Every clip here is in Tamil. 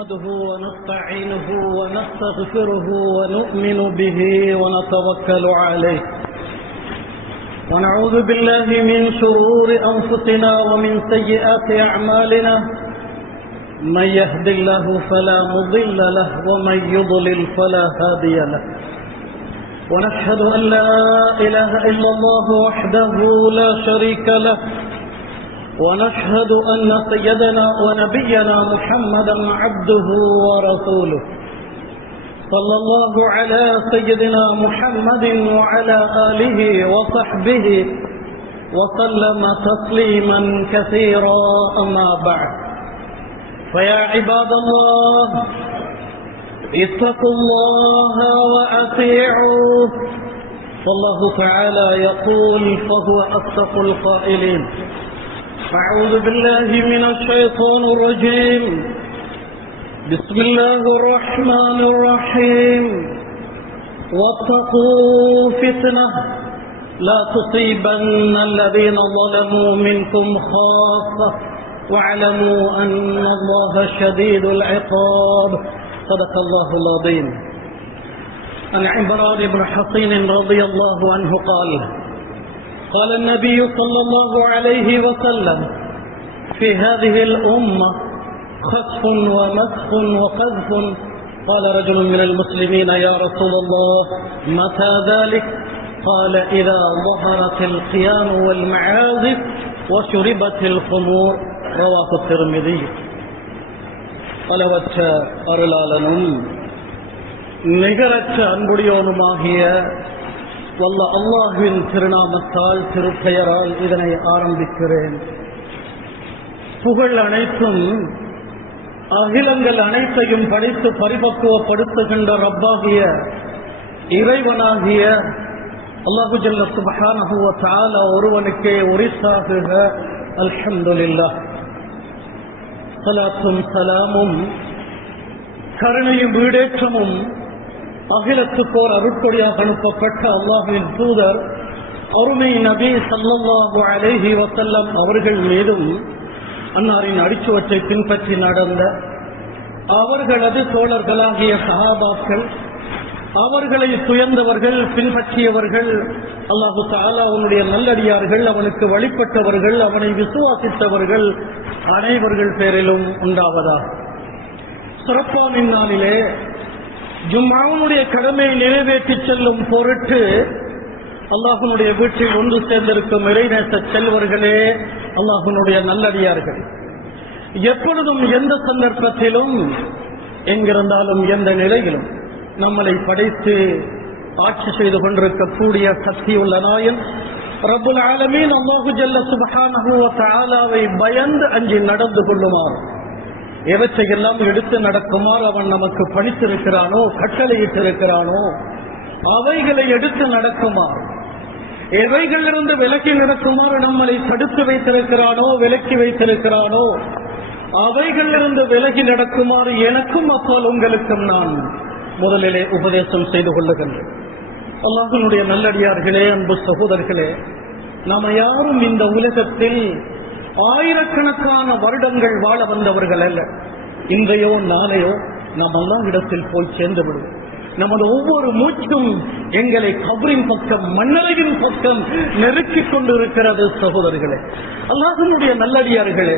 نحمده ونستعينه ونستغفره ونؤمن به ونتوكل عليه ونعوذ بالله من شرور أنفسنا ومن سيئات أعمالنا من يهد الله فلا مضل له ومن يضلل فلا هادي له ونشهد أن لا إله إلا الله وحده لا شريك له ونشهد أن سيدنا ونبينا محمدا عبده ورسوله صلى الله على سيدنا محمد وعلى آله وصحبه وسلم تسليما كثيرا أما بعد فيا عباد الله اتقوا الله وأطيعوه فالله تعالى يقول فهو أصدق القائلين أعوذ بالله من الشيطان الرجيم بسم الله الرحمن الرحيم واتقوا فتنة لا تصيبن الذين ظلموا منكم خاصة واعلموا أن الله شديد العقاب صدق الله العظيم. عن عمران بن حصين رضي الله عنه قال النبي صلى الله عليه وسلم في هذه الأمة خسف ومسخ وقذف. قال رجل من المسلمين يا رسول الله متى ذلك؟ قال إذا ظهرت القيام والمعازف وشربت الخمور. رواه الترمذي. அளவற்ற அருளாளனும் நிகரற்ற அன்புடையோனுமாகிய வல்ல அல்லாஹ்வின் திருநாமத்தால் திருப்பெயரால் இதனை ஆரம்பிக்கிறேன். புகழ் அனைத்தும் அகிலங்கள் அனைத்தையும் படித்து பரிபக்குவப்படுத்துகின்ற ரப்பாகிய இறைவனாகிய அல்லாஹு ஜல்ல சுப்ஹானஹு வ தஆலா ஒருவனுக்கே உரித்தாகுக. அல்ஹம்துலில்லாஹ். ஸலாத்தும் ஸலாமும் கருணையும் வீடேற்றமும் அகிலத்துக்கோர் அருட்கொடையாக அனுப்பப்பட்ட அல்லாஹ்வின் தூதர் அருமை நபி ஸல்லல்லாஹு அலைஹி வஸல்லம் அவர்கள் மீதும் அன்னாரின் அடிச்சுவற்றை பின்பற்றி நடந்த அவர்களது தோழர்களாகிய சஹாபாக்கள், அவர்களை துயர்ந்தவர்கள், பின்பற்றியவர்கள், அல்லாஹு தஆலா அவனுடைய நல்லடியார்கள், அவனுக்கு வழிபட்டவர்கள், அவனை விசுவாசித்தவர்கள் அனைவர்கள் பேரிலும் உண்டாவதாக. சிறப்பான நாளிலே ஜும்ஆவுடைய கடமையை நிறைவேற்றி செல்லும் பொருட்டு அல்லாஹ்வுடைய வீட்டில் ஒன்று சேர்ந்திருக்கும் இறைநேச செல்வர்களே, அல்லாஹ்வுடைய நல்லடியார்கள், எப்பொழுதும் எந்த சந்தர்ப்பத்திலும் எங்கிருந்தாலும் எந்த நிலையிலும் நம்மளை படைத்து ஆட்சி செய்து கொண்டிருக்கக்கூடிய சக்தியுள்ள நாயன் ரப்புல் ஆலமீன் அல்லாஹு ஜல்ல சுப்ஹானஹு வ தஆலாவை பயந்து அஞ்சி நடந்து கொள்ளுமாறு, எவற்றையெல்லாம் எடுத்து நடக்குமாறு அவன் நமக்கு பணித்திருக்கிறானோ, கட்டளையிட்டிருக்கிறானோ அவைகளை எடுத்து நடக்குமாறு, எவைகளிலிருந்து விலக்கி நடக்குமாறு நம்மளை தடுத்து வைத்திருக்கிறானோ, விலக்கி வைத்திருக்கிறானோ அவைகளிலிருந்து விலகி நடக்குமாறு எனக்கும் அப்பால் உங்களுக்கும் நான் முதலிலே உபதேசம் செய்து கொள்ளுகின்றேன். அல்லாஹ்வினுடைய நல்லடியார்களே, அன்பு சகோதரர்களே, நாம யாரும் இந்த உலகத்தில் ஆயிரக்கணக்கான வருடங்கள் வாழ வந்தவர்கள் அல்ல. இன்றையோ நாளையோ நாம் அல்லாஹ்விடத்தில் போய் சேர்ந்து விடுவோம். நமது ஒவ்வொரு மூச்சும் எங்களை கபரின் பக்கம், மண்ணறையின் பக்கம் நெருக்கிக் கொண்டிருக்கிறது. சகோதரர்களே, அல்லாஹ்வினுடைய நல்லடியார்களே,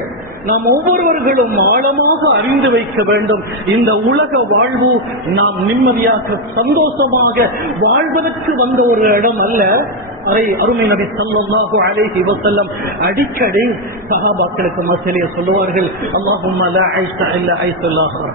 நாம் ஒவ்வொருவர்களும் ஆழமாக அறிந்து வைக்க வேண்டும். இந்த உலக வாழ்வு நாம் நிம்மதியாக சந்தோஷமாக வாழ்வதற்கு வந்த ஒரு இடம் அல்ல. அதை அருமை நபி ஸல்லல்லாஹு அலைஹி வஸல்லம் அடிக்கடி சஹாபாக்களுக்கு மத்தியிலே சொல்லுவார்கள், அல்லாஹும்ம லா ஐஸ இல்லா ஐஸுல் ஆஹிரா.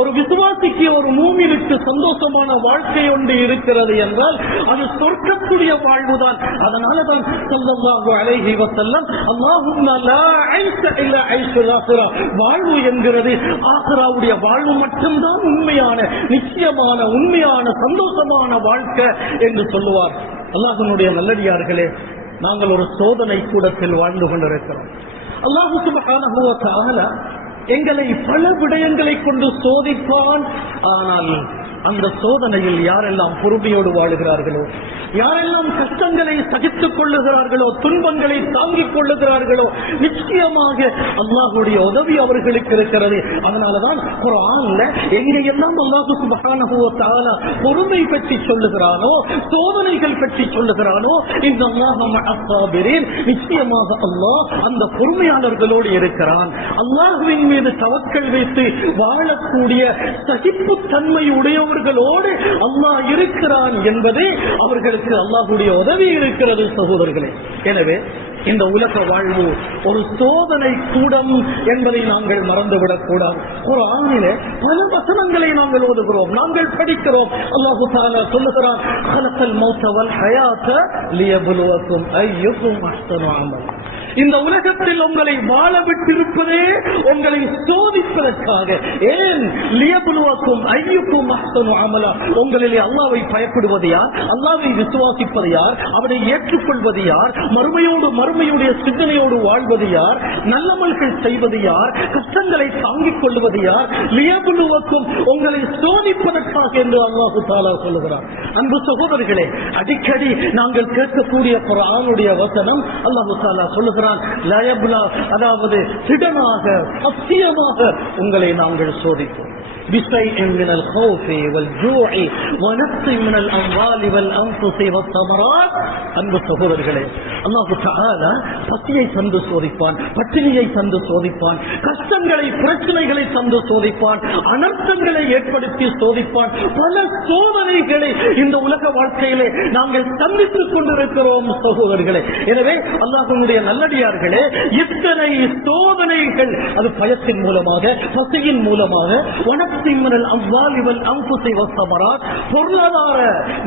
ஒரு விசுவாசிக்கு, ஒரு மூமினுக்கு சந்தோஷமான வாழ்க்கை ஒன்று இருக்கிறது என்றால் அது சொர்க்கத்துடைய வாழ்வுதான். அதனாலதான் ஸல்லல்லாஹு அலைஹி வஸல்லம் அல்லாஹும்ம லா ஐஸ இல்லா ஐஸுல் ஆஹிரா, வாழ்வு என்கிறது ஆஹிராவுடைய வாழ்வு மட்டும்தான் உண்மையான, நிச்சயமான, உண்மையான, சந்தோஷமான வாழ்க்கை என்று சொல்லுவார். அல்லாஹ்வினுடைய நல்லடியார்களே, நாங்கள் ஒரு சோதனை கூடத்தில் வாழ்ந்து கொண்டிருக்கிறோம். அல்லாஹ் சுப்ஹானஹு வ தஆலா எங்களை பல விடயங்களை கொண்டு சோதிப்பான். ஆனால் அந்த சோதனையில் யாரெல்லாம் பொறுமையோடு வாழுகிறார்களோ, யாரெல்லாம் கஷ்டங்களை சகித்துக் கொள்ளுகிறார்களோ, துன்பங்களை தாங்கிக் கொள்ளுகிறார்களோ, நிச்சயமாக அல்லாஹ்வுடைய உதவி அவர்களுக்கு இருக்கிறது. அதனாலதான் குர்ஆன்ல எங்கெல்லாம் அல்லாஹ் சுப்ஹானஹு வ தஆலா பொறுமை பற்றி சொல்லுகிறானோ, சோதனைகள் பற்றி சொல்லுகிறானோ, இன்னல்லாஹ மஅஸ் ஸாபிரீன், நிச்சயமாக அல்லாஹ் அந்த பொறுமையாளர்களோடு இருக்கிறான். அல்லாஹ்வின் மீது தவக்கல் வைத்து வாழக்கூடிய சகிப்புத்தன்மை உடையவர்களோடு அல்லாஹ் இருக்கிறான் என்பது அவர்களுக்கு அல்லாஹ்வுடைய உதவி இருக்கிறது சகோதரர்களே. எனவே இந்த உலக வாழ்வு ஒரு சோதனை கூடம் என்பதை நாங்கள் மறந்துவிடக் கூடாது. குர்ஆனிலே பல வசனங்களை நாங்கள் ஓதுகிறோம், நாங்கள் படிக்கிறோம். அல்லாஹ் தஆலா சொல்லுகிறான், "ஹலகல் மௌத வல் ஹயாத லியப்லுவக்கும் அய்யுக்கும் அஹ்ஸனு அமலா." இந்த உலகத்தில் உங்களை வாழ விட்டிருப்பதே உங்களை சோதிப்பதற்காக. ஏன்? லியப்லுவக்கும் அய்யுக்கும் அஹ்ஸனு அமலா. உங்களிலே அல்லாஹ்வை பயப்படுவது யார், அல்லாஹ்வை விசுவாசிப்பது யார், அவனை ஏற்றுக்கொள்வது யார், மறுமையுடைய சிந்தனையோடு வாழ்வது யார், நல்லமல்கள் செய்வது யார், கஷ்டங்களை தாங்கிக் கொள்வது யார், லியப்லுவக்கும் உங்களை சோதிப்பதற்காக என்று அல்லாஹ் தஆலா சொல்லுகிறார். அன்பு சகோதரர்களே, அடிக்கடி நாங்கள் கேட்கக்கூடிய குர்ஆனுடைய வசனம் அல்லாஹ் தஆலா சொல்லுகிறார், அதாவது திடமாக சத்தியமாக உங்களை நாங்கள் சோதிப்போம். بشيء من الخوف والجوع ونقص من الأموال والأنفس والثمرات. அன்பு சகோதரர்களே, அல்லாஹ் தஆலா பசியை தந்து சோதிப்பான், பட்டினியை தந்து சோதிப்பான், கஷ்டங்களை பிரச்சனைகளை தந்து சோதிப்பான், அனர்த்தங்களை ஏற்படுத்தி சோதிப்பான். பல சோதனைகளை இந்த உலக வாழ்க்கையிலே நாங்கள் சந்தித்துக் கொண்டிருக்கிறோம் சகோதரர்களே. எனவே அல்லாஹ்வுடைய நல்லடியார்களே, இத்தனை சோதனைகள் அது பயத்தின் மூலமாக, பசியின் மூலமாக, பொருளாதார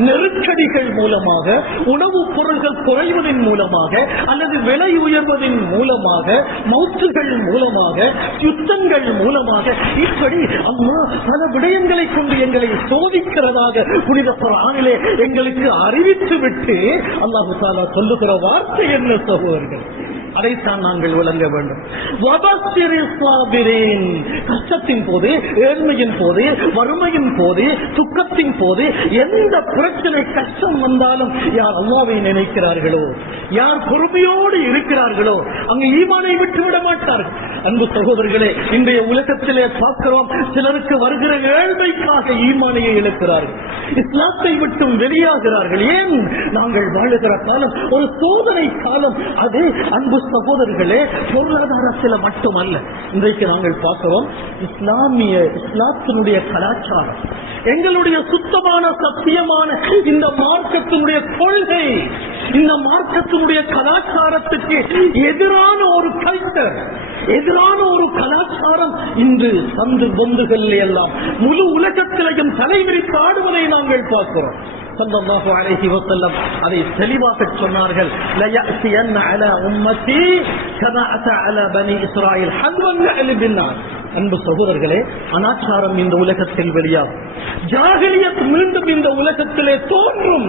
நெருக்கடிகள் மூலமாக, உணவுப் பொருள்கள் குறைவதன் மூலமாக, அல்லது விலை உயர்வதன் மூலமாக, மௌத்துகள் மூலமாக, யுத்தங்கள் மூலமாக, இப்படி அல்லாஹ் பல விடயங்களை கொண்டு எங்களை சோதிக்கிறதாக புனித குர்ஆனிலே எங்களுக்கு அறிவித்துவிட்டு அல்லாஹ் தஆலா சொல்லுகிற வார்த்தை என்ன சகோதரர்கள்? அதைத்தான் நாங்கள் விளங்க வேண்டும். கஷ்டத்தின் போது, ஏழ்மையின் போது, வறுமையின் போது, துக்கத்தின் போது, எந்த பிரச்சனை கஷ்டம் வந்தாலும் யார் அல்லாஹ்வை நினைக்கிறார்களோ, யார் பொறுமையோடு இருக்கிறார்களோ, அங்கு ஈமானை விட்டு விட மாட்டார்கள். அன்பு சகோதரர்களே, இன்றைய உலகத்திலே பார்க்கிறோம், சிலருக்கு வருகிற ஏழ்மைக்காக ஈமானையை இழக்கிறார்கள், இஸ்லாத்தை விட்டும் வெளியாகிறார்கள். ஏன்? நாங்கள் வாழுகிற காலம் ஒரு சோதனை காலம். அது அன்பு சகோதரர்களே பொருளாதாரத்தில் மட்டுமல்ல. இன்றைக்கு நாங்கள் பார்க்கிறோம், இஸ்லாத்தினுடைய கலாச்சாரம், எங்களுடைய சுத்தமான சத்தியமான இந்த மார்க்கத்தினுடைய கொள்கை, இந்த மார்க்கத்தினுடைய கலாச்சாரத்துக்கு எதிரான ஒரு கல்ச்சர், எதிரான ஒரு கலாச்சாரம் இன்று சந்து பொந்துகள் எல்லாம் முழு உலகத்திலையும் தலைவிரித்து ஆடுவதை நாங்கள் பார்க்கிறோம். ஸல்லல்லாஹு அலைஹி வஸல்லம் அதை தெளிவாக சொன்னார்கள், லயஅத்தியன்ன அலா உம்மதி கமா அஸா அலா பனி இஸ்ராயில் ஹல்வன் அலிபின்னார். அன்பு சகோதரர்களே, அனாச்சாரம் இந்த உலகத்தில் வெளியாகும், ஜாஹிலியத் மீண்டும் இந்த உலகத்திலே தோன்றும்.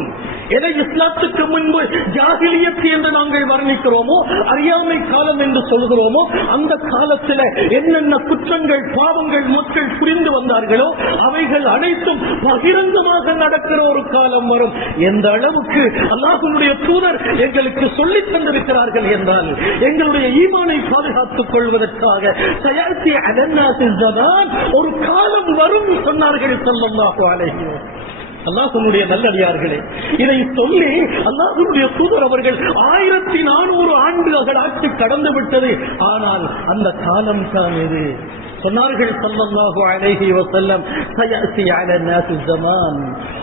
எதை இஸ்லாத்துக்கு முன்பு ஜாஹிலியத் என்று நாங்கள் வர்ணிக்கிறோமோ, அறியாமை காலம் என்று சொல்கிறோமோ, அந்த காலத்தில் என்னென்ன குற்றங்கள் பாவங்கள் மக்கள் புரிந்து வந்தார்களோ அவைகள் அனைத்தும் பகிரங்கமாக நடக்கிற ஒரு காலம் வரும். எந்த அளவுக்கு அல்லாஹ்வுடைய தூதர் எங்களுக்கு சொல்லித் தந்திருக்கிறார்கள் என்றால், எங்களுடைய ஈமானை பாதுகாத்துக் கொள்வதற்காக சயஅத்தி அலன்னாஸில் ஜமான், ஒரு காலம் வரும் சொன்னார்கள் ஸல்லல்லாஹு அலைஹி வஸல்லம். அல்லாஹ்வுடைய நல்லடியார்களே, இதை சொல்லி அல்லாஹ்வுடைய தூதர் அவர்கள் 1400 ஆண்டுகள் ஆட்சி கடந்து விட்டது. ஆனால் அந்த காலம் தான் இது சொன்னார்கள் ஸல்லல்லாஹு அலைஹி வஸல்லம், சயஅத்தி அலா நாஸி ஸமான்,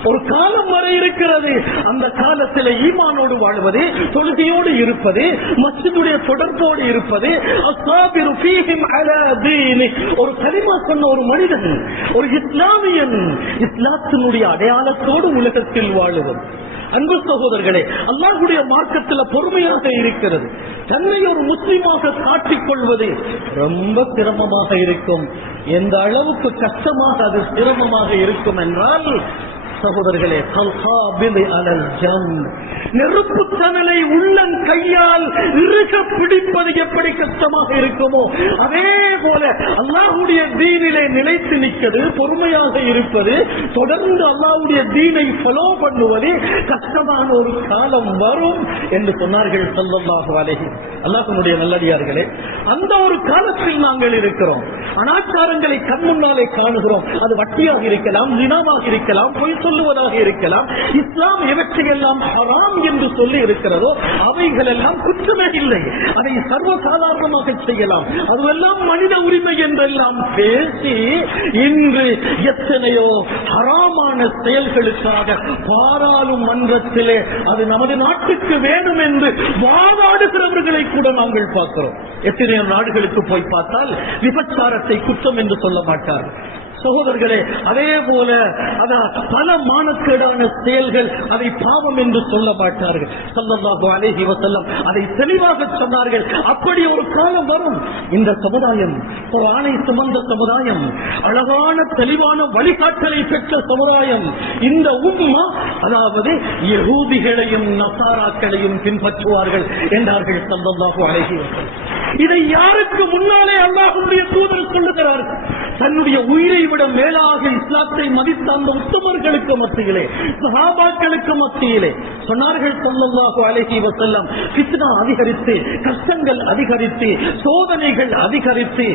ஒரு காலம் வரை இருக்கிறது. அந்த காலத்தில் ஈமானோடு வாழ்வது, தொழுகையோடு இருப்பது, மஸ்ஜிதுடைய தொடர்போடு இருப்பது, அஸ்ஸாபிரு ஃபீஹிம் அலா தீனி, ஒரு கலிமா சொன்ன ஒரு மனிதன், ஒரு இஸ்லாமியன் இஸ்லாத்தினுடைய அடையாளத்தோடு உலகத்தில் வாழுவது. அன்பு சகோதரர்களே, அல்லாஹ்வுடைய மார்க்கத்தில் பொறுமையாக இருக்கிறது. தன்னை ஒரு முஸ்லிமாக காட்டிக் கொள்வது ரொம்ப சிரமமாக இருக்கும். எந்த அளவுக்கு கஷ்டமாக அது சிரமமாக இருக்கும் என்றால், சகோதரர்களே, நெருப்பு தணலை உள்ளன் கையால் இறுக பிடிப்பது எப்படி கஷ்டமாக இருக்குமோ அதே போல அல்லாஹ்வுடைய தீனிலே நிலைத்து நிற்கிறது, பொறுமையாக இருப்பது, தொடர்ந்து அல்லாஹ்வுடைய தீனை ஃபாலோ பண்ணுவது கஷ்டமான ஒரு காலம் வரும் என்று சொன்னார்கள் ஸல்லல்லாஹு அலைஹி. அல்லாஹ்வுடைய நல்லடியார்களே, அந்த ஒரு காலத்தில் நாங்கள் இருக்கிறோம். அனாச்சாரங்களை கண் முன்னாலே காணுகிறோம். அது வட்டியாக இருக்கலாம், தினமாக இருக்கலாம், பொய் சொல்லுவதாக இருக்கலாம். இஸ்லாம் எவற்றையெல்லாம் ஹராம் என்று சொல்லி இருக்கிறதோ அவைகள் எல்லாம் குற்றமே இல்லை. அதை சர்வசாதாரணமாக செய்யலாம். அதுவெல்லாம் மனித உரிமை என்றெல்லாம் பேசி இன்று எத்தனையோ ஹராமான செயல்களுக்காக பாராளுமன்றத்திலே அது நமது நாட்டுக்கு வேணும் என்று வாதாடுகிறவர்களை கூட நாங்கள் பார்க்கிறோம். எத்தனையோ நாடுகளுக்கு போய் பார்த்தால் விபச்சாரத்தை குற்றம் என்று சொல்ல மாட்டார்கள். சகோதரர்களே, அதே போல பல மானக்கேடான செயல்கள் அதை பாவம் என்று சொல்ல மாட்டார்கள். ஸல்லல்லாஹு அலைஹி வஸல்லம் அதை தெளிவாக சொன்னார்கள். அப்படி ஒரு காலம் வரும். இந்த சமுதாயம் குர்ஆனை சுமந்த சமுதாயம், அழகான தெளிவான வழிகாட்டலை பெற்ற சமுதாயம். இந்த உம்மா அதாவது யஹூதிகளையும் நசாராக்களையும் பின்பற்றுவார்கள் என்றார்கள் ஸல்லல்லாஹு அலைஹி வஸல்லம். இதை யாருக்கு முன்னாலே அல்லாஹ்வுடைய தூதர் சொல்லுகிறார்கள்? தன்னுடைய உயிரை விட மேலாக இஸ்லாத்தை மதித்த அந்த உத்தமர்களுக்கு மத்தியிலே, சஹாபாக்களுக்கு மத்தியிலே சொன்னார்கள் ஸல்லல்லாஹு அலைஹி வஸல்லம், ஃபித்னா அதிகரித்து, கஷ்டங்கள் அதிகரித்து, சோதனைகள் அதிகரித்து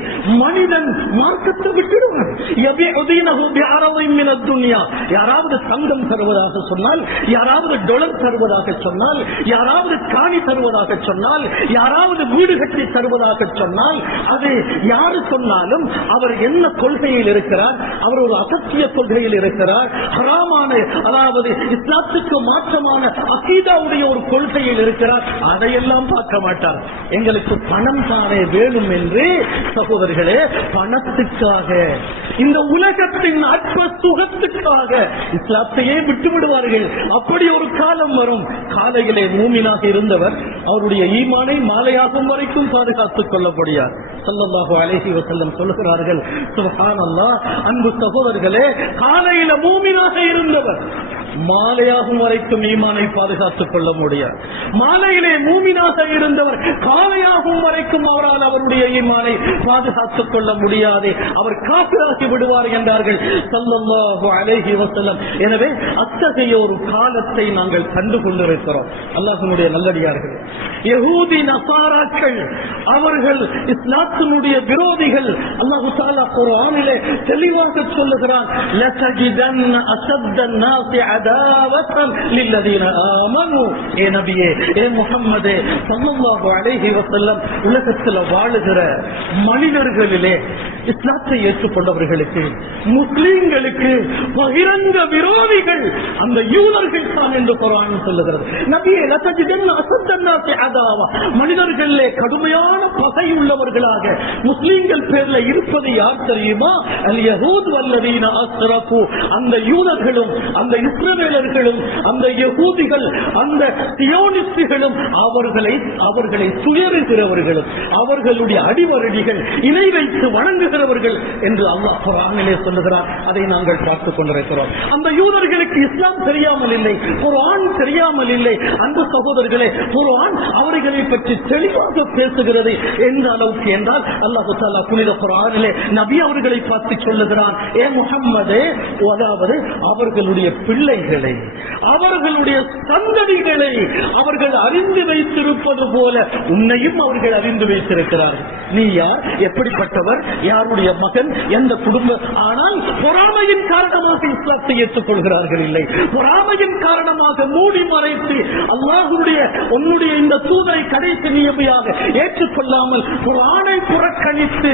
மனிதன் மார்க்கத்தை விட்டுடுவான். யபிஉதீனஹு பிஅரதின் மினத் துன்யா. யாராவது தங்கம் தருவதாக சொன்னால், யாராவது டாலர் தருவதாக சொன்னால், யாராவது காணி தருவதாக சொன்னால், யாராவது வீடு கட்டி தருவதாக சொன்னால், அது யாரு சொன்னாலும் அவர் என்ன கொள்கையில் இருக்கிறார், அவர் ஒரு அசத்திய கொள்கையில் இருக்கிறார், ஹராமான அதாவது இஸ்லாத்துக்கு மாற்றமான அகீதாவுடைய ஒரு கொள்கையில் இருக்கிறார், அதையெல்லாம் பார்க்க மாட்டார். எங்களுக்கு பணம் தானே வேணும் என்று சகோதரர்களே, பணத்துக்காக, இந்த உலகத்தின் அற்ப சுகத்துக்காக இஸ்லாத்தையே விட்டுவிடுவார்கள். அப்படி ஒரு காலம் வரும். காலையிலே மூமினாக இருந்தவர் அவருடைய ஈமானை மாலையாகும் வரைக்கும் பாதுகாத்துக் கொள்ள முடியாது. ஸல்லல்லாஹு அலைஹி வஸல்லம் சொல்கிறார்கள், சுப்ஹானல்லாஹ், அன்பு சகோதரர்களே, காலையில மூமினாக இருந்தவர் மாலையாகும் வரைக்கும் ஈமானை பாதுகாத்துக் கொள்ள முடியாது. மாலையிலே மூமினாக இருந்தவர் காலையாகும் வரைக்கும் அவரால் அவருடைய ஈமானை பாதுகாத்துக் கொள்ள முடியாது. அவர் காபிராகி விடுவார் என்றார்கள் ஸல்லல்லாஹு அலைஹி வஸல்லம். எனவே அத்தகைய ஒரு காலத்தை நாங்கள் கண்டு கொண்டிருக்கிறோம். அல்லாஹ்வுடைய நல்லடியார்கள், யஹூதி நசாராக்கள் அவர்கள் இஸ்லாத்தினுடைய விரோதிகள். அல்லாஹ் தஆலா குர்ஆனிலே தெளிவாக சொல்லுகிறான், லதஜிதன்ன அஸத்தன் நாஸி அதாவத்தன் லில்லதீன ஆமனு. ஏ நபியே, ஏ முஹம்மதே ஸல்லல்லாஹு அலைஹி வஸல்லம், உலகத்தில் வாழுகிற மனிதர்களிலே இஸ்லாத்தை ஏற்றுக்கொண்டவர்களுக்கு, முஸ்லிம்களுக்கு பகிரங்க விரோதிகள் அந்த யூதர்கள் தான் என்று குர்ஆன் சொல்லுகிறது. நபியே, லதஜிதன்ன அஸத்தன் நாஸி அதாவா, மனிதர்களிலே கடுமையான பகை உள்ளவர்களாக முஸ்லிம்கள் பேர்ல இருப்பது யார் தெரியுமா? அல் யஹூத் வல்லதீன அஸ்ரஃபு. அந்த யூதர்களும், அந்த இஸ்ரவேலர்களும், அந்த யஹூதிகள், அந்த சியோனிஸ்டுகளும், அவர்களை துயருகிறவர்களும், அவர்களுடைய அடிவரடிகள், இணை வைத்து வணங்குகிறவர்கள் என்று அல்லாஹ் குர்ஆனிலே சொல்லுகிறார். அதை நாங்கள் பார்த்துக் கொண்டிருக்கிறோம். அந்த யூதர்களுக்கு இஸ்லாம் தெரியாமல் இல்லை, குர்ஆன் தெரியாமல் இல்லை. அன்பு சகோதரர்களே, குர்ஆன் அவர்களை பற்றி தெளிவாக பேசுகிறது. எந்த அளவுக்கு என்றால், அல்லாஹ் தஆலா புனித குர்ஆனிலே நபி அவர்களை பார்த்து சொல்லுகிறான், ஏ முஹம்மதே, அதாவது அவர்களுடைய பிள்ளைகளை, அவர்களுடைய சந்ததிகளை அவர்கள் அறிந்து வைத்திருப்பது போல உன்னையும் அவர்கள் அறிந்து வைத்திருக்கிறார்கள். நீ யார், எப்படிப்பட்டவர், யாருடைய மகன், எந்த குடும்பம். ஆனால் பொறாமையின் காரணமாக இஸ்லாத்தை ஏற்றுக்கொள்கிறார்கள் இல்லை. பொறாமையின் காரணமாக மூடி மறைத்து அல்லாஹ்வுடைய உன்னுடைய இந்த தூதரை கடைசி நியதியாக ஏற்றுக்கொள்ளாமல் குர்ஆனை புறக்கணித்து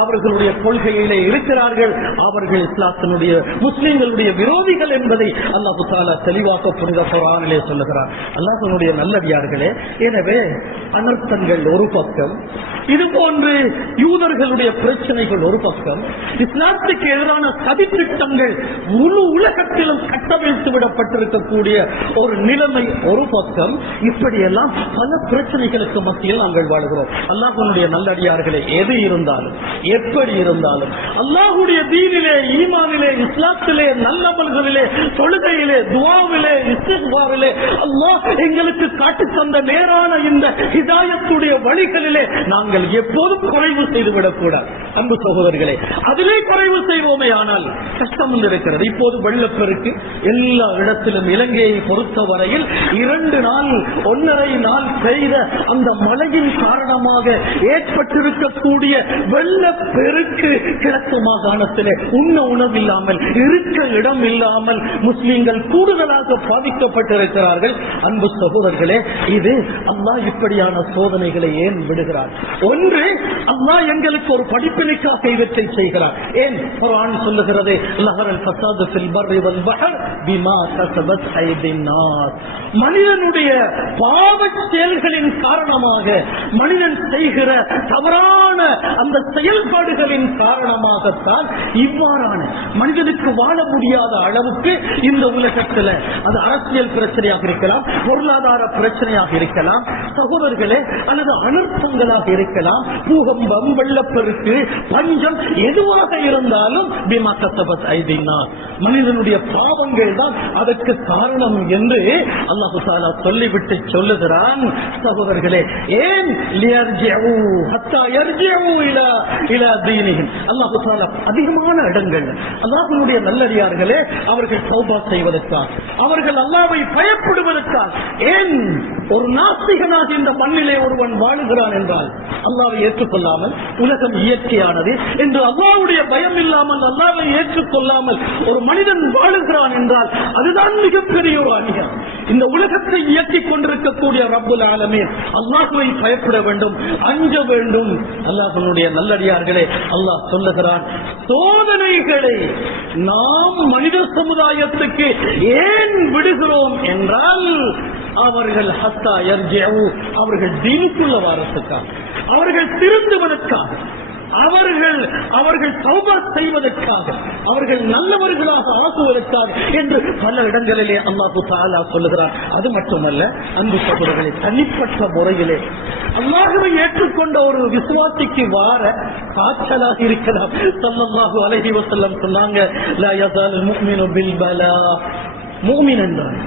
அவர்களுடைய கொள்கையிலே இருக்கிறார்கள். அவர்கள் இஸ்லாத்தினுடைய, முஸ்லிம்களுடைய விரோதிகள் என்பதை அல்லாஹ் தஆலா தெளிவாக புனித குர்ஆனிலே சொல்லுகிறார். அல்லாஹ்வுடைய நல்லடியார்களே, எனவே அனர்த்தங்கள் ஒரு பக்கம், இது போன்று யூதர்களுடைய பிரச்சனைகள் ஒரு பக்கம், இஸ்லாத்தை எங்களுக்கு எதிரான சதித்திட்டங்கள் முழு உலகத்திலும் கட்டமைத்து விடப்பட்டிருக்கக்கூடிய ஒரு நிலைமை ஒரு பக்கம். இப்படியெல்லாம் பல பிரச்சனைகளுக்கு மத்தியில் நாங்கள் வாழ்கிறோம். அல்லாஹ்வுடைய நல்லடியார்களே, எது இருந்தாலும் எப்படி இருந்தாலும் அல்லாஹ்வுடைய தீனிலே, ஈமானிலே, இஸ்லாத்திலே, நல்லமல்களிலே, தொழுகையிலே, துஆவிலே, இஸ்திக்பாரிலே அல்லாஹ் எங்களுக்கு காட்டி தந்த நேரான இந்த ஹிதாயத்துடைய வழிகளிலே நாங்கள் எப்போதும் குறைவு செய்துவிடக்கூடாது. அன்பு சகோதரர்களே, அதிலே குறைவு செய்வோமே ஆனால் கஷ்டம் இருக்கிறது. இப்போது வெள்ளப்பெருக்கு எல்லா இடத்திலும். இலங்கையை பொறுத்தவரையில் 2 நாள் 1.5 நாள் பெய்த அந்த மழையின் காரணமாக ஏற்பட்டிருக்கக்கூடிய வெள்ளப்பெருக்கு கிழக்கு மாகாணத்திலே உண்ண உணவில்லாமல், இருக்க இடம் இல்லாமல் முஸ்லிம்கள் கூடுதலாக பாதிக்கப்பட்டிருக்கிறார்கள். அன்பு சகோதரர்களே, இது அல்லாஹ் இப்படியான சோதனைகளை ஏன் விடுகிறார்? ஒன்று, அல்லாஹ் எங்களுக்கு ஒரு படிப்பினைக்காக இவற்றை செய்கிறார். ஏன் குர்ஆன் சொல்லுகிறது, லஹரல் ஃபஸாது ஃபில் பர்ரி வல் பஹர் பிமா கஸபத் ஐதின் நாஸ். மனிதனுடைய பாவச் செயல்களின் காரணமாக, மனிதன் செய்கிற தவறான அந்த செயல்பாடுகளின் காரணமாகத்தான் இவ்வாறான மனிதனுக்கு வாழ முடியாத அளவுக்கு இந்த உலகத்தில், அது அரசியல் பிரச்சனையாக இருக்கலாம், பொருளாதார பிரச்சனையாக இருக்கலாம் சகோதரர்களே, அல்லது அனர்த்தங்களாக இருக்கலாம், பூகம்பம், வெள்ளப்பெருக்கு, பஞ்சம், எதுவாக இருந்தாலும் பிமா கஸபத் ஐதின் நாஸ், மனிதனுடைய பாவங்கள் தான் அதற்கு காரணம் என்று அல்லாஹ் தஆலா சொல்லிவிட்டு சொல்லுகிறான். சகோதரர்களே, ஏன் லியர்ஜிஉ ஹத்தா யர்ஜிஉ இலா தீனிஹிம். அல்லாஹ் தஆலா அதிகமான இடங்கள் அல்லாஹ்வுடைய நல்லடியார்களே அவர்கள் தௌபா செய்வதற்காக, அவர்கள் அல்லாஹ்வை பயப்படுவதற்காக. ஏன் ஒரு நாஸ்திகனாக இந்த மண்ணிலே ஒருவன் வாழுகிறான் என்றால், அல்லாஹ்வை ஏற்றுக்கொள்ளாமல், உலகம் இயற்கையானது என்று அல்லாஹ்வுடைய பயம் இல்லாமல், அல்லாஹ்வை ஏற்றுக்கொள்ளாமல் ஒரு மனிதன் வாழுகிறான் என்றால் அதுதான் மிகப்பெரிய ஒரு அநியாயம். இந்த உலகத்தை இயக்கிக் கொண்டிருக்கக்கூடிய ரப்புல் ஆலமீன் அல்லாஹ்வை பயப்பட வேண்டும், அஞ்ச வேண்டும். அல்லாஹ்வுடைய நல்லடியார்களே, அல்லாஹ் சொல்லுகிறான், சோதனைகளை நாம் மனித சமுதாயத்துக்கு ஏன் விடுகிறோம் என்றால், அவர்கள் ஹத்தா யர்ஜிஉ, அவர்கள் தீனுக்குள்ள வாரத்துக்காக, அவர்கள் திருந்துவதற்காக, அவர்கள் தௌபா செய்வதற்காக, அவர்கள் நல்லவர்களாக ஆகுவதற்காக என்று பல இடங்களிலே அல்லாஹ் தஆலா சொல்லுகிறார். அது மட்டுமல்ல அன்பு சகோதரர்களே, தனிப்பட்ட முறையிலே அல்லாஹ்வை ஏற்றுக்கொண்ட ஒரு விசுவாசிக்கு வார காய்ச்சலாக இருக்கலாம். ஸல்லல்லாஹு அலைஹி வஸல்லம் சொன்னாங்க, லா யஸாலுல் முஃமினு பில் பலா. முஃமின் என்றால்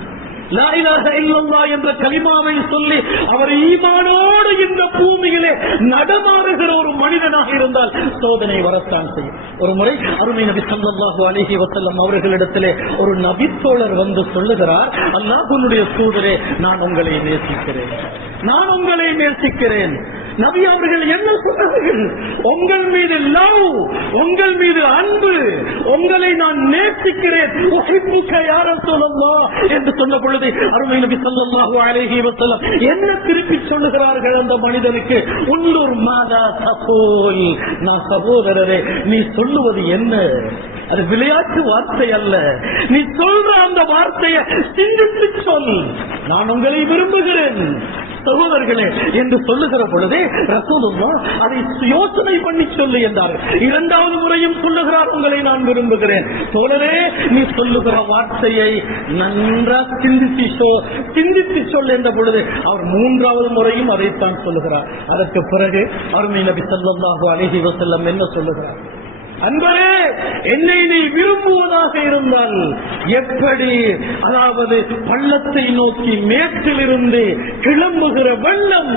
லா இலாஹ இல்லல்லாஹ் என்ற கலிமாவை சொல்லி அவர் ஈமானோடு இந்த பூமியிலே நடமாறுகிற ஒரு மனிதனாக இருந்தால் சோதனை வரத்தான் செய்யும். ஒரு முறை அருமை நபி ஸல்லல்லாஹு அலைஹி வஸல்லம் அவர்களிடத்திலே ஒரு நபித்தோழர் வந்து சொல்லுகிறார், அல்லாஹ்வுடைய தூதரே, நான் உங்களை நேசிக்கிறேன், நான் உங்களை நேசிக்கிறேன். நபி அவர்கள் என்ன சொன்னார்கள்? உங்கள் மீது லவ், உங்கள் மீது அன்பு, உங்களை நான் நேசிக்கிறேன், உஹிப்புக யா ரசூலல்லாஹ் என்று சொன்ன பொழுது அருமை நபி ஸல்லல்லாஹு அலைஹி வஸல்லம் என்ன திருப்பி சொல்லுகிறார்கள் அந்த மனிதனுக்கு? உள்ளூர் மாதா தகூல். நான் சகோதரரே, நீ சொல்லுவது என்ன? அது விளையாட்டு வார்த்தை அல்ல. நீ சொல்ற அந்த வார்த்தையை சிந்தித்து சொல். நான் உங்களை விரும்புகிறேன் சகோதரர்களே என்று சொல்லுகிற பொழுதே ரசூலுல்லாஹ் அதை யோசனை பண்ணி சொல்லு என்றார்கள். 2வது முறையும் சொல்லுகிறார், உங்களை நான் விரும்புகிறேன். தோழரே, நீ சொல்லுகிற வார்த்தையை நன்றாக சிந்தித்து சொல் என்ற பொழுது அவர் 3வது முறையும் அதைத்தான் சொல்லுகிறார். அதற்கு பிறகு அருமை நபி ஸல்லல்லாஹு அலைஹி வஸல்லம் என்ன சொல்லுகிறார்? அன்பரே, என்னை நீ விரும்புவதாக இருந்தால் எப்படி, அதாவது பள்ளத்தை நோக்கி மேற்றிலிருந்து கிளம்புகிற வெள்ளம்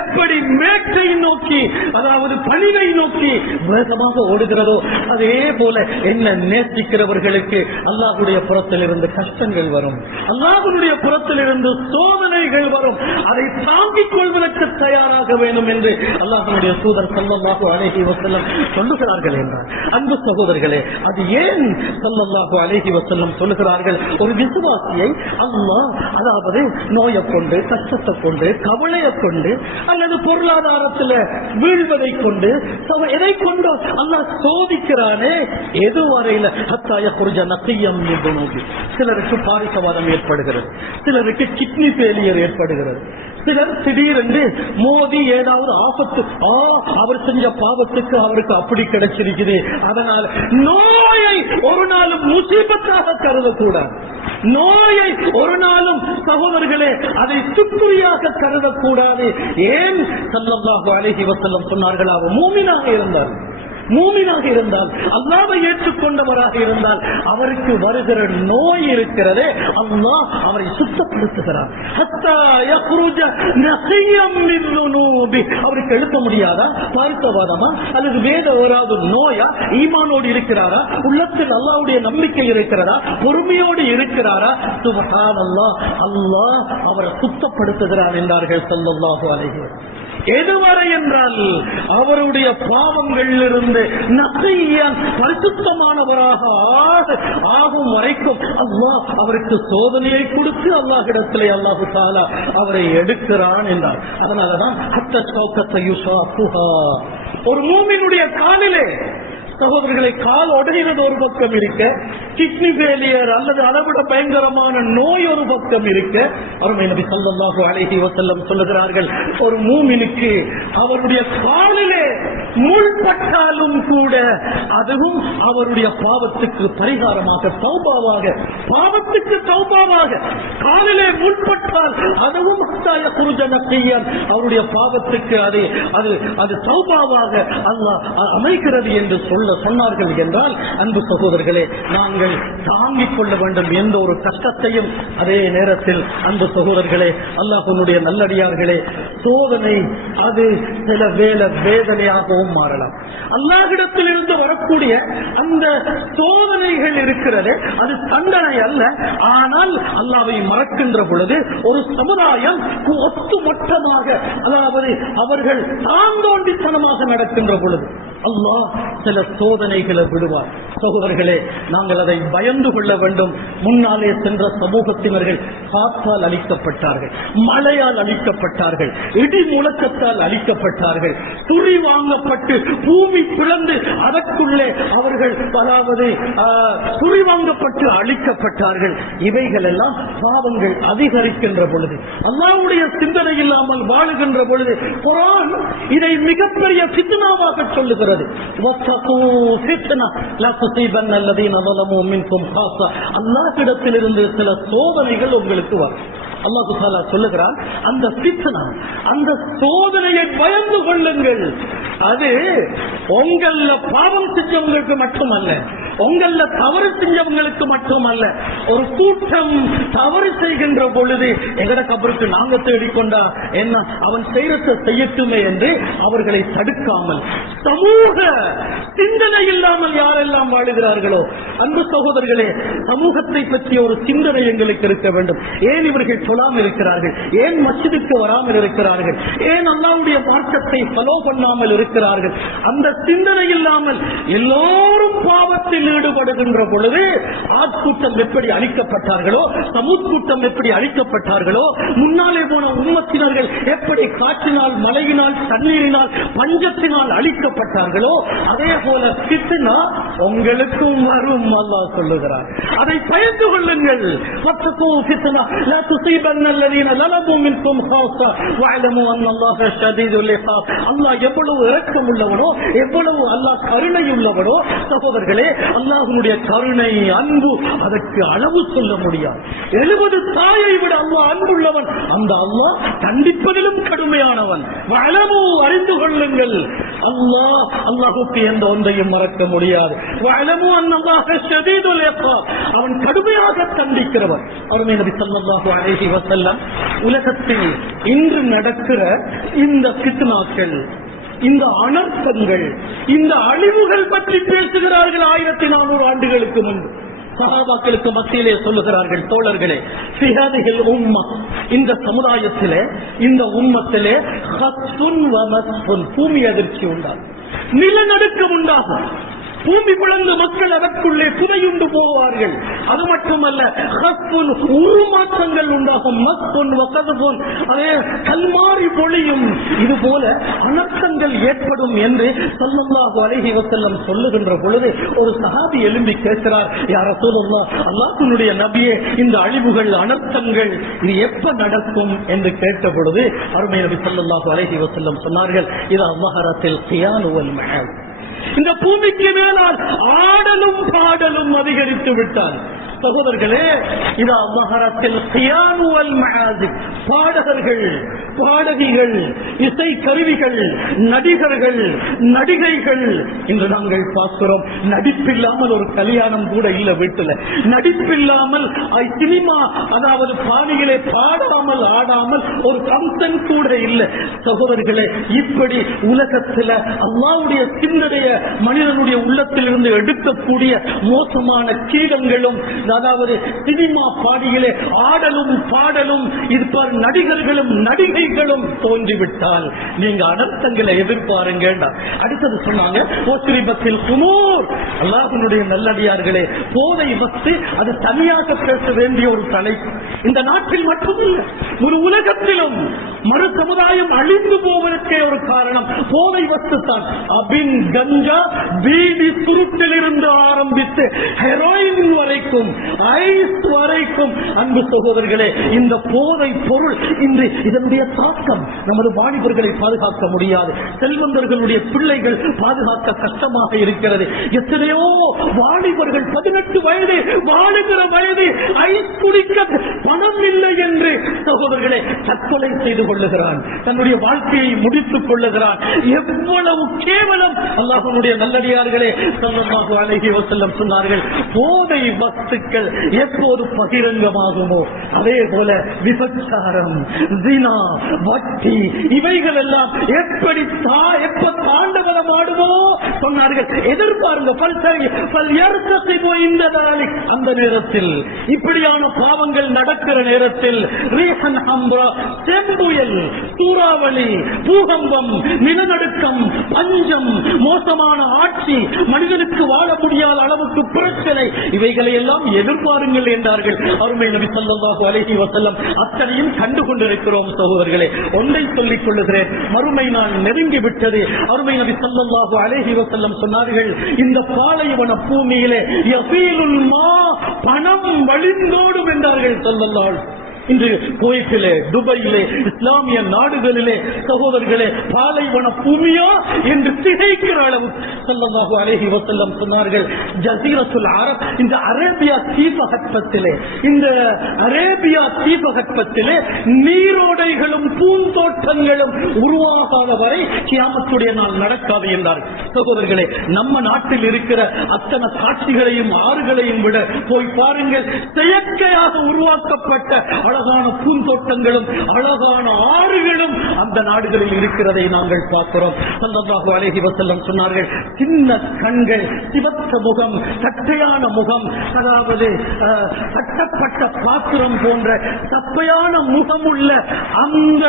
எப்படி மேற்றை நோக்கி, அதாவது பனிவை நோக்கி வேகமாக ஓடுகிறதோ, அதே போல என்ன நேசிக்கிறவர்களுக்கு அல்லாஹ்வுடைய புறத்தில் இருந்து கஷ்டங்கள் வரும், அல்லாஹ்வுடைய புறத்தில் இருந்து சோதனைகள் வரும். அதை தாங்கிக் கொள்வதற்கு தயாராக வேண்டும் என்று அல்லாஹ்வுடைய தூதர் ஸல்லல்லாஹு அலைஹி வஸல்லம் சொல்லுகிறார்கள் என்றார். அன்பு சகோதரர்களே, அது ஏன் ஸல்லல்லாஹு அலைஹி வஸல்லம் வஸல்லம் சொல்லுகிறார்கள், ஒரு விசுவாசியை அல்லாஹ் அதாவது நோயை கொண்டு, கஷ்டத்தை கொண்டு, கவலையை கொண்டு, அல்லது பொருளாதாரத்தில் வீழ்வதை கொண்டு, எதை கொண்டு அல்லாஹ் சோதிக்கிறானே, எதுவரையில ஹத்தாய குர்ஜ நக்கியம் என்று. சிலருக்கு பாரிசவாதம் ஏற்படுகிறது, சிலருக்கு கிட்னி ஃபெயிலியர் ஏற்படுகிறது, சிலர் திடீரென்று மோதி ஏதாவது ஆபத்து, அவர் செஞ்ச பாவத்துக்கு அவருக்கு அப்படி கிடைச்சிருக்குது, அதனால் நோயை ஒரு நாளும் முசீபத்தாக கருதக்கூடாது. நோயை ஒரு நாளும் சகோதரர்களே அதை சுக்குரியாக கருதக்கூடாது. ஏன் ஸல்லல்லாஹு அலைஹி வஸல்லம் சொன்னார்கள், அவர் மூமினாக இருந்தார். மூமினாக இருந்தால், அல்லாஹ்வை ஏற்றுக்கொண்டவராக இருந்தால், அவருக்கு வருகிற நோய் இருக்கிறதே, அல்லாஹ் அவரை சுத்தப்படுத்துகிறார். ஹத்தா யக்ருஜ நஸியம் மின் ذنوبி. அவருக்கு எழுத முடியாதா, பாரிசவாதமா அல்லது வேற ஏதாவது நோயா, ஈமானோடு இருக்கிறாரா, உள்ளத்தில் அல்லாஹ்வுடைய நம்பிக்கை இருக்கிறதா, பொறுமையோடு இருக்கிறாரா, சுப்ஹானல்லாஹ், அல்லாஹ் அவரை சுத்தப்படுத்துகிறார் என்றார்கள் ஸல்லல்லாஹு அலைஹி வஸல்லம். எதுவரை என்றால் அவருடைய பாவங்களிலிருந்து நஸியன் பரிசுத்தமானவராக ஆகும் வரைக்கும் அல்லாஹ் அவருக்கு சோதனையை கொடுத்து அல்லாஹ்விடத்திலே அல்லாஹு தஆலா அவரை எடுக்கிறான் என்றார். அதனாலதான் ஹத்த ஷௌகத்த யுஷாஃபுஹா. ஒரு மூமினுடைய காலிலே சகோதரர்களை கால் உடைகிறது ஒரு பக்கம் இருக்க, கிட்னி ஃபெயிலியர் அல்லது அளவிட பயங்கரமான நோய் ஒரு பக்கம் இருக்க, அருமை நபி ஸல்லல்லாஹு அலைஹி வஸல்லம் சொல்லுகிறார்கள், ஒரு மூமினுக்கு அவருடைய காலிலே முள்பட்டாலும் கூட அதுவும் அவருடைய பாவத்துக்கு பரிகாரமாக, தௌபாவாக, பாவத்துக்கு தௌபாவாக. காலிலே முள்பட்டால் அதுவும் அவருடைய பாவத்துக்கு அது தௌபாவாக அல்லாஹ் அமைக்கிறது என்று சொன்னார்கள் என்றால், அன்பு சகோதரர்களே, நாங்கள் தாங்கிக் கொள்ள வேண்டும் எந்த ஒரு கஷ்டத்தையும். அதே நேரத்தில் அன்பு சகோதரர்களே, அல்லாஹ்வுடைய நல்லடியார்களே, சோதனை அது சில வேதனையாகவும் மாறலாம். அல்லாஹ்விடத்தில் இருந்து வரக்கூடிய அந்த சோதனைகள் இருக்கிறது, அது தண்டனை அல்ல. ஆனால் அல்லாஹ்வை மறக்கின்ற பொழுது ஒரு சமுதாயம் ஒட்டுமொத்தமாக, அதாவது அவர்கள் தாந்தோண்டித்தனமாக நடக்கின்ற பொழுது அல்லாஹ் சில சோதனைகளை விடுவார். சகோதரர்களே, நாங்கள் அதை பயந்து கொள்ள வேண்டும். முன்னாலே சென்ற சமூகத்தினர்கள் காற்றால் அழிக்கப்பட்டார்கள், மழையால் அழிக்கப்பட்டார்கள், இடி முழக்கத்தால் அழிக்கப்பட்டார்கள், துணி வாங்கப்பட்டு பூமி பிளந்து அதற்குள்ளே அவர்கள் அதாவது துணி வாங்கப்பட்டு அழிக்கப்பட்டார்கள். இவைகள் எல்லாம் பாவங்கள் அதிகரிக்கின்ற பொழுது, அல்லாஹ்வுடைய சிந்தனை இல்லாமல் வாழுகின்ற பொழுது குர்ஆன் இதை மிகப்பெரிய ஃபித்னாவாக சொல்லுகிறது. அல்லாஹ்விடத்திலிருந்து சில சோதனைகள் உங்களுக்கு வரும். அல்லாஹ் தஆலா சொல்லுகிறார், அந்த ஃபித்னா, அந்த சோதனையை பயந்து கொள்ளுங்கள். அது உங்கள பாவம் செஞ்சவங்களுக்கு மட்டுமல்ல, உங்கள தவறு செஞ்சவங்களுக்கு மட்டுமல்ல. ஒரு கூட்டம் தவறு செய்கின்ற பொழுது எங்கட கபருக்கு நாங்க தேடிக்கொண்டா என்ன, அவன் செய்யறத செய்யட்டுமே என்று அவர்களை தடுக்காமல், சமூக சிந்தனை இல்லாமல் யாரெல்லாம் வாழுகிறார்களோ, அன்பு சகோதரர்களே, சமூகத்தை பற்றிய ஒரு சிந்தனை எங்களுக்கு இருக்க வேண்டும். ஏன் இவர்கள் சொல்லாமல் இருக்கிறார்கள், ஏன் மஸ்ஜிதுக்கு வராமல் இருக்கிறார்கள், ஏன் அல்லாஹ்வுடைய மார்க்கத்தை ஃபாலோ பண்ணாமல் இருக்கிறார்கள், அந்த சிந்தனை இல்லாமல் எல்லோரும் பாவத்தில் ஈடுபடுகின்ற பொழுது ஆட்கூட்டம் எப்படி அழிக்கப்பட்டார்களோ, சமூத் கூட்டம் எப்படி அழிக்கப்பட்டார்களோ, முன்னாலே போன உம்மத்தினர்கள் எப்படி காற்றினால், மழையினால், தண்ணீரினால், பஞ்சத்தினால் அழிக்கப்பட்டார்களோ, அதே போல ஃபித்னா உங்களுக்கும் வரும். அல்லாஹ் சொல்லுகிறார், அதை பயந்து கொள்ளுங்கள். அல்லாஹ் எவ்வளவு இரக்கம் உள்ளவனோ, எவ்வளவு அல்லாஹ் கருணை உள்ளவனோ, சகோதரர்களே, அல்லாஹ்வுடைய கருணை, அன்பு, அதற்கு அளவு சொல்ல முடியாது. 70 தாயை விட அல்லாஹ் அன்புள்ளவன். அந்த அல்லாஹ் தண்டிப்பதிலும் கடுமையானவன். வஅலமு, அறிந்து கொள்ளுங்கள், அல்லாஹ்வுக்கு எந்த ஒன்றையும் மறக்க முடியாது. வஅலமு அன்னல்லாஹ ஷதீதுல் இகாப், அவன் கடுமையாக தண்டிக்கிறவன். அருமை நபி ஸல்லல்லாஹு அலைஹி வஸல்லம் உலகத்தில் இன்று நடக்கிற இந்த ஃபித்னாக்கள், இந்த அனர்த்தங்கள், இந்த அழிவுகள் பற்றி பேசுகிறார்கள். 1400 ஆண்டுகளுக்கு முன்பு சஹாபாக்களுக்கு மத்தியிலே சொல்லுகிறார்கள், தோழர்களே, ஃபிஹாதிஹில் உம்ம, இந்த சமுதாயத்திலே, இந்த உம்மத்திலே ஹஸ்ஸுன் வ மஸ்ஃபுன், பூமி அதிர்ச்சி உண்டாகும், நிலநடுக்கம் உண்டாகும். பூமி பிளந்து மக்கள் அதற்குள்ளே புதையுண்டு போவார்கள். அது மட்டுமல்ல, உருமாற்றங்கள் உண்டாகும், அதே கல்மாறி பொழியும், இது போல அனர்த்தங்கள் ஏற்படும் என்று ஸல்லல்லாஹு அலைஹி வஸல்லம் சொல்லுகின்ற பொழுது ஒரு சஹாபி எழும்பி கேட்கிறார், யா ரசூலுல்லாஹ், அல்லாஹ்வுடைய நபியே, இந்த அழிவுகள் அனர்த்தங்கள் இது எப்ப நடக்கும் என்று கேட்ட பொழுது அருமை நபி ஸல்லல்லாஹு அலைஹி வஸல்லம் சொன்னார்கள், இது அல்லாஹ்ரத்தில் கியானு வல் மஹால், இந்த பூமிக்கு மேலால் ஆடலும் பாடலும் அதிகரித்து விட்டால். சகோதரர்களே, இதா மஹரத்தில் கியானு வல் மஆசிப், பாடகர்கள், பாடகிகள், இசை கருவிகள், நடிகர்கள், நடிகைகள், இன்று நாங்கள் பார்க்கிறோம் நடிப்பில்லாமல் ஒரு கல்யாணம் கூட இல்ல வீட்டுல, நடிப்பில்லாமல் சினிமா, அதாவது பாணிகளே பாடாமல் ஆடாமல் ஒரு ஃபங்க்ஷன் கூட இல்லை. சகோதரர்களே, இப்படி உலகத்தில் அல்லாஹ்வுடைய சிந்தனைய மனிதனுடைய உள்ளத்தில் இருந்து எடுக்கக்கூடிய மோசமான கீழங்களும், அதாவது சினிமா பாடிகளே ஆடலும் பாடலும், இது பார் நடிகர்களும் நடிகைகளும் தோன்றிவிட்டால் நீங்க அனர்த்தங்களை எதிர்பாருங்க. அடுத்தது சொன்னாங்க, ஓஸ்ரிபத்தில் குமூர், அல்லாஹ்வுடைய நல்லடியார்களே, போதை வஸ்து அது தனியாக பேச வேண்டிய ஒரு தலைப்பு. இந்த நாட்டில் மட்டுமல்ல, ஒரு உலகத்திலும் மறு சமுதாயம் அழிந்து போவதற்கே ஒரு காரணம் போதை வஸ்து தான். அபின், கஞ்சா, பீடி, சுருட்டிலிருந்து ஆரம்பித்து ஹெரோயின் வரைக்கும், ஐஸ் வரைக்கும், அன்பு சகோதரர்களே, இந்த போதை பொருள் இன்று இதனுடைய தாக்கம் நமது வாலிபர்களை பாதுகாக்க முடியாது. செல்வந்தர்களுடைய பிள்ளைகள் பாதுகாக்க கஷ்டமாக இருக்கிறது. எத்தனையோ வாலிபர்கள் 18 வயது வாழுகிற வயது ஐஸ் குடிக்க பணம் இல்லை என்று சகோதரர்களே தற்கொலை செய்து கொள்ளுகிறான், தன்னுடைய வாழ்க்கையை முடித்துக் கொள்ளுகிறான். எவ்வளவு கேவலம்! அல்லாஹ்வுடைய நல்லடியார்களே, ஸல்லல்லாஹு அலைஹி வஸல்லம் சொன்னார்கள், போதை வஸ்துக்கள் எப்போது பகிரங்கமாகுமோ அதே போல விபச்சாரம், ஜினா, வட்டி, இவைகள் எல்லாம் எப்ப தாண்டவமாடுமோ சொன்னார்கள். எதிர்பாருங்க, அந்த நேரத்தில், இப்படியான பாவங்கள் நடக்கிற நேரத்தில், செம்புயல், சூறாவளி, பூகம்பம், நிலநடுக்கம், பஞ்சம், மோசமான ஆட்சி, மனிதனுக்கு வாழ முடியாத அளவுக்கு பிரச்சனை, இவைகளை எல்லாம் எதிர்பாருங்கள் என்றார்கள் அருமை நபி ஸல்லல்லாஹு அலைஹி வஸல்லம். அத்தனையும் கண்டு கொண்டிருக்கிறோம் சகோதரர்களே. ஒன்றை சொல்லிக் கொள்ளுகிறேன், மறுமை நாள் நெருங்கி விட்டது. அருமை நபி ஸல்லல்லாஹு அலைஹி வஸல்லம் சொன்னார்கள், இந்த பாலைவன பூமியிலே யஃபீலுல் மா, பணம் வழிந்தோடும் என்றார்கள் ஸல்லல்லாஹு. இன்று குவைத்திலே, துபையிலே, இஸ்லாமிய நாடுகளிலே சகோதரர்களே, பாலைவன பூமியா என்று திகைக்கிற அளவு ஸல்லல்லாஹு அலைஹி வஸல்லம் சொன்னார்கள், ஜஸீரத்துல் அரப், இந்த அரேபியா தீபகற்பத்திலே, இந்த அரேபியா தீபகற்பத்திலே நீரோடைகளும் பூந்தோட்டங்களும் உருவாகாத வரை கியாமத்துடைய நாள் நடக்காது என்றார்கள். சகோதரர்களே, நம்ம நாட்டில் இருக்கிற அத்தனை காட்சிகளையும் ஆறுகளையும் விட போய் பாருங்கள், செயற்கையாக உருவாக்கப்பட்ட அழகான பூந்தோட்டங்களும் அழகான ஆறுகளும் அந்த நாடுகளில் இருக்கிறதை நாங்கள் பார்க்கிறோம். ஸல்லல்லாஹு அலைஹி வஸல்லம் சொன்னார்கள், சின்ன கண்கள், சிவத்த முகம், தட்டையான முகம், அதாவது கட்டப்பட்ட பாத்திரம் போன்ற சப்பையான முகம் உள்ள அந்த,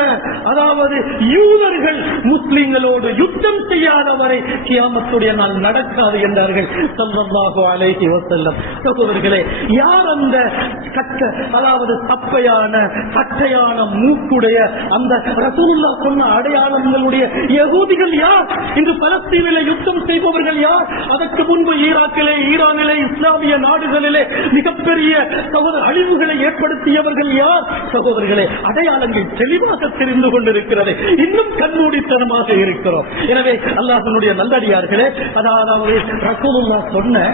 அதாவது யூதர்கள் முஸ்லிம்களோடு யுத்தம் செய்யாத வரை கியாமத்துடைய நாள் நடக்காது என்றார்கள் ஸல்லல்லாஹு அலைஹி வஸல்லம். சகோதரர்களே, யார் அந்த அதாவது சப்பையான கட்டையான மூக்குடைய அந்த ரசூலுல்லாஹ் சொன்ன அடையாளங்களுடைய யகூதிகள் யார்? இன்று பலஸ்தீனிலே யுத்தம் செய்பவர்கள் யார்? அதற்கு முன்பு ஈராக்கிலே, ஈரானிலே, இஸ்லாமிய நாடுகளிலே மிகப்பெரிய அழிவுகளை ஏற்படுத்தியவர்கள் யார்? சகோதரர்களே, அடையாளங்கள் தெளிவாக தெரிந்து கொண்டிருக்கிறது. இன்னும் கண்மூடித்தனமாக இருக்கிறோம். எனவே அல்லாஹ்வுடைய நல்லடியார்களே, அதாவது ரசூலுல்லாஹ் சொன்ன,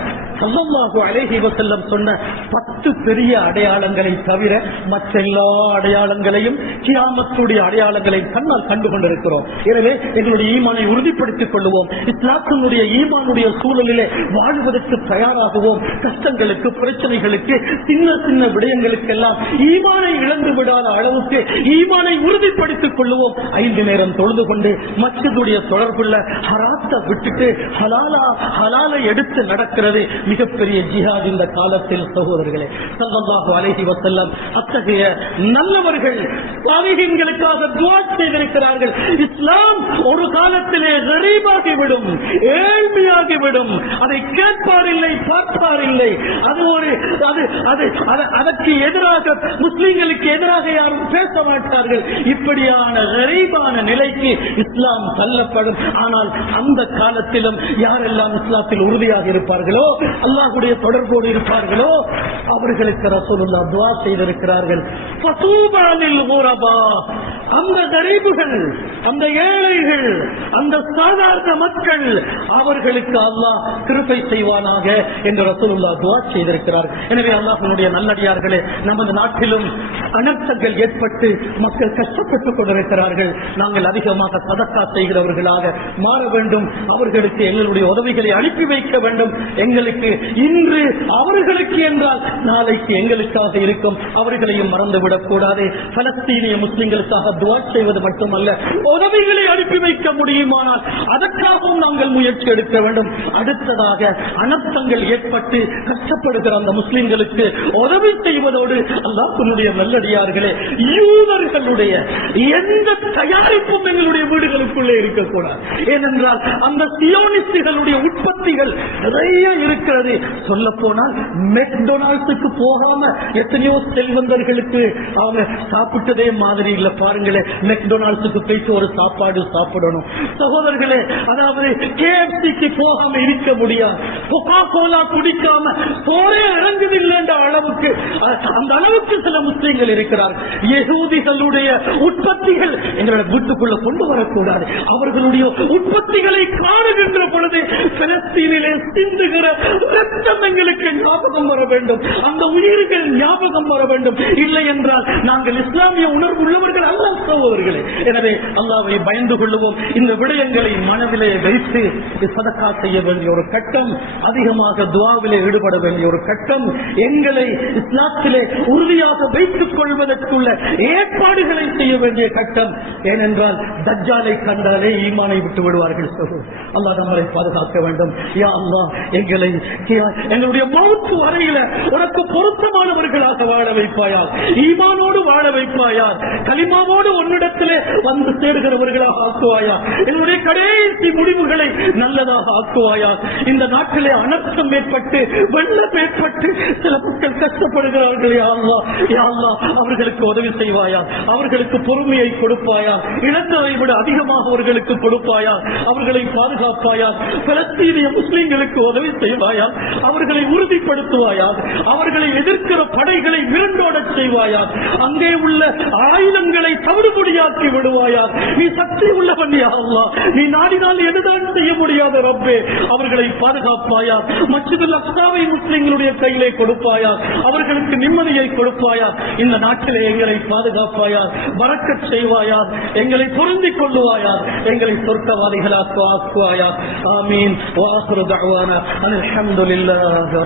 ஸல்லல்லாஹு அலைஹி வஸல்லம் சொன்ன 10 பெரிய அடையாளங்களை தவிர மற்ற எல்லா அடையாளங்களையும், கியாமத்துடைய அடையாளங்களை கண்ணால் கண்டு கொண்டிருக்கிறோம். எனவே எங்களுடைய ஈமானை உறுதிப்படுத்திக் கொள்வோம். இஸ்லாத்தினுடைய ஈமானுடைய சூழலிலே வாழ்வதற்கு தயாராகுவோம். கஷ்டங்களுக்கு, பிரச்சனைகளுக்கு, சின்ன சின்ன விடயங்களுக்கெல்லாம் ஈமானை இழந்து விடாத அளவுக்கு ஈமானை உறுதிப்படுத்திக் கொள்ளுவோம். 5 நேரம் தொழுது கொண்டு மஸ்ஜிதுடைய தொடர்புள்ள ஹராத்தை விட்டுட்டு ஹலாலை எடுத்து நடக்கிறது மிகப்பெரிய ஜிஹாத் இந்த காலத்தில். சகோதரர்களே, ஸல்லல்லாஹு அலைஹி வஸல்லம் அத்தகைய நல்லவர்கள் சாலிஹீன்களுக்காக துஆ செய்திருக்கிறார்கள். இஸ்லாம் ஒரு காலத்திலே கரீபாகிவிடும், ஏழ்மையாகிவிடும். அதை கேட்பார் இல்லை, பார்ப்பார் இல்லை. அதற்கு எதிராக, முஸ்லிம்களுக்கு எதிராக யாரும் பேச மாட்டார்கள். இப்படியான கரீபான நிலைக்கு இஸ்லாம் தள்ளப்படும். ஆனால் அந்த காலத்திலும் யாரெல்லாம் இஸ்லாத்தில் உறுதியாக இருப்பார்களோ, அல்லாஹ்வுடைய தொடர்போடு இருப்பார்களோ, அவர்களுக்கு ரசூலுல்லாஹ் துஆ செய்திருக்கிறார்கள். ஃபதூபா லில் குரபா, அந்த கரீபுகள், அந்த ஏழைகள், அந்த சாதாரண மக்கள், அவர்களுக்கு அல்லாஹ் கிருபை செய்வானாக என்று ரசூலுல்லாஹ் துஆ செய்திருக்கிறார். எனவே அல்லாஹ்வுடைய நல்லடியார்களே, நமது நாட்டிலும் அனர்த்தங்கள் ஏற்பட்டு மக்கள் கஷ்டப்பட்டுக் கொண்டிருக்கிறார்கள். நாங்கள் அதிகமாக சதக்கா செய்கிறவர்களாக மாற வேண்டும். அவர்களுக்கு எங்களுடைய உதவிகளை அனுப்பி வைக்க வேண்டும். எங்களுக்கு இன்று அவர்களுக்கு என்றால் நாளைக்கு எங்களுக்காக இருக்கும். அவர்களையும் மறந்துவிடக் கூடாது. பலஸ்தீனிய முஸ்லிம்களுக்காக துஆ செய்வது மட்டுமல்ல, உதவிகளை அனுப்பி வைக்க முடியுமானால் அதற்காகவும் நாங்கள் முயற்சி எடுக்க வேண்டும். அடுத்ததாக அனர்த்தங்கள் ஏற்பட்டு கஷ்டப்படுகிற அந்த முஸ்லிம்களுக்கு உதவி செய்வதோடு அல்லாஹ்வுடைய நல்லடியார்களே, யூதர்களுடைய எந்த தயாரிப்பும் எங்களுடைய வீடுகளுக்குள்ளே இருக்கக்கூடாது. ஏனென்றால் அந்த சியோனிஸ்டுகளுடைய உற்பத்திகள் நிறைய இருக்கிறது. சொல்ல போனால் மெக்டொனால்ட்ஸுக்கு போகாம எத்தனையோ செல்வந்தர்களுக்கு அவங்க சாப்பிட்டதே மாதிரி இல்ல. பாருங்களேன், மெக்டொனால்ட்ஸுக்கு போயிட்டு ஒரு சாப்பாடு சாப்பிடணும். சகோதரர்களே, அதாவது KFCக்கு போகாம இருக்க முடியாது. கொக்கா கோலா குடிக்காம சோரே இறங்குதில்லை என்ற அளவுக்கு, அந்த அளவுக்கு சில முஸ்லிம்கள் இருக்கிறார். யகூதிகளுடைய உற்பத்திகள் எங்களுடைய வீட்டுக்குள்ள கொண்டு வரக்கூடாது. அவர்களுடைய உற்பத்திகளை காணுகின்ற பொழுது பலஸ்தீனிலே சிந்துகிற ரத்தம் எங்களுக்கு ஞாபகம் வர வேண்டும். அந்த உயிர்கள் ஞாபகம் வர வேண்டும். இல்லை என்றால் நாங்கள் இஸ்லாமிய உணர்வு உள்ளவர்கள் அல்ல சகோதரர்களே. எனவே அல்லாஹ்வை பயந்து கொள்ளுவோம். இந்த விடயங்களை மனதிலே வைத்து சதக்கா செய்ய வேண்டிய ஒரு கட்டம், அதிகமாக துஆவிலே ஈடுபட வேண்டிய ஒரு கட்டம், எங்களை இஸ்லாத்திலே உறுதியாக வைத்துக் கொள்வதற்குள்ள ஏற்பாடுகளை செய்ய வேண்டிய கட்டம். ஏனென்றால் தஜ்ஜாலை கண்டாலே ஈமானை விட்டு விடுவார்கள். அல்லாஹ் நம்மை பாதுகாக்க வேண்டும். யா அல்லாஹ், எங்களுடைய மௌத் வரையில உனக்கு பொருத்தமானவர்களாக வாழ வைப்பாயா, ஈமானோடு வாழ வைப்பாயா, கலிமாவோடு உன்னிடத்திலே வந்து சேருகிறவர்களாக ஆக்குவாயா, என்னுடைய கடைசி முடிவுகளை நல்லதாக ஆக்குவாயா. இந்த நாட்டிலே அனர்த்தம் ஏற்பட்டு, வெள்ளம் ஏற்பட்டு சில மக்கள் கஷ்டப்படுகிறார்கள். யா அல்லாஹ், யா அல்லாஹ், அவர்களுக்கு உதவி செய்வாயா, அவர்களுக்கு பொறுமையை கொடுப்பாயா, இழந்ததை விட அதிகமாக அவர்களுக்கு கொடுப்பாயா, அவர்களை பாதுகாப்பாயா, பலஸ்தீனிய முஸ்லிம்களுக்கு உதவி செய்வாயா, அவர்களை உறுதிப்படுத்துவாயா, அவர்களை எதிர்க்கிற படைகளை விரண்டோட செய்வாயா, அங்கே உள்ள ஆயுதங்களை தவிடுபடியாக்கி விடுவாயா. நீ சக்தி உள்ளவன் யா அல்லாஹ், நீ நாடினால் எதுதான் செய்ய முடியாத ரப்பே. அவர்களை பாதுகாப்பாயா, மஸ்ஜிதுல் அக்ஸாவை முஸ்லிம்களுடைய கையிலே கொடுப்பாயா, அவர்களுக்கு நிம்மதியை கொடுப்பாயா. இந்த நாட்டிலே எங்களை பாதுகாப்பாயா, பரக்கத் செய்வாயா, எங்களை பொருந்திக் கொள்ளுவாயா, எங்களை சொர்க்கவாதிகளாக்குவாயா. ஆமீன். வஆகிரு தஅவானா அல்ஹம்துலில்லாஹி.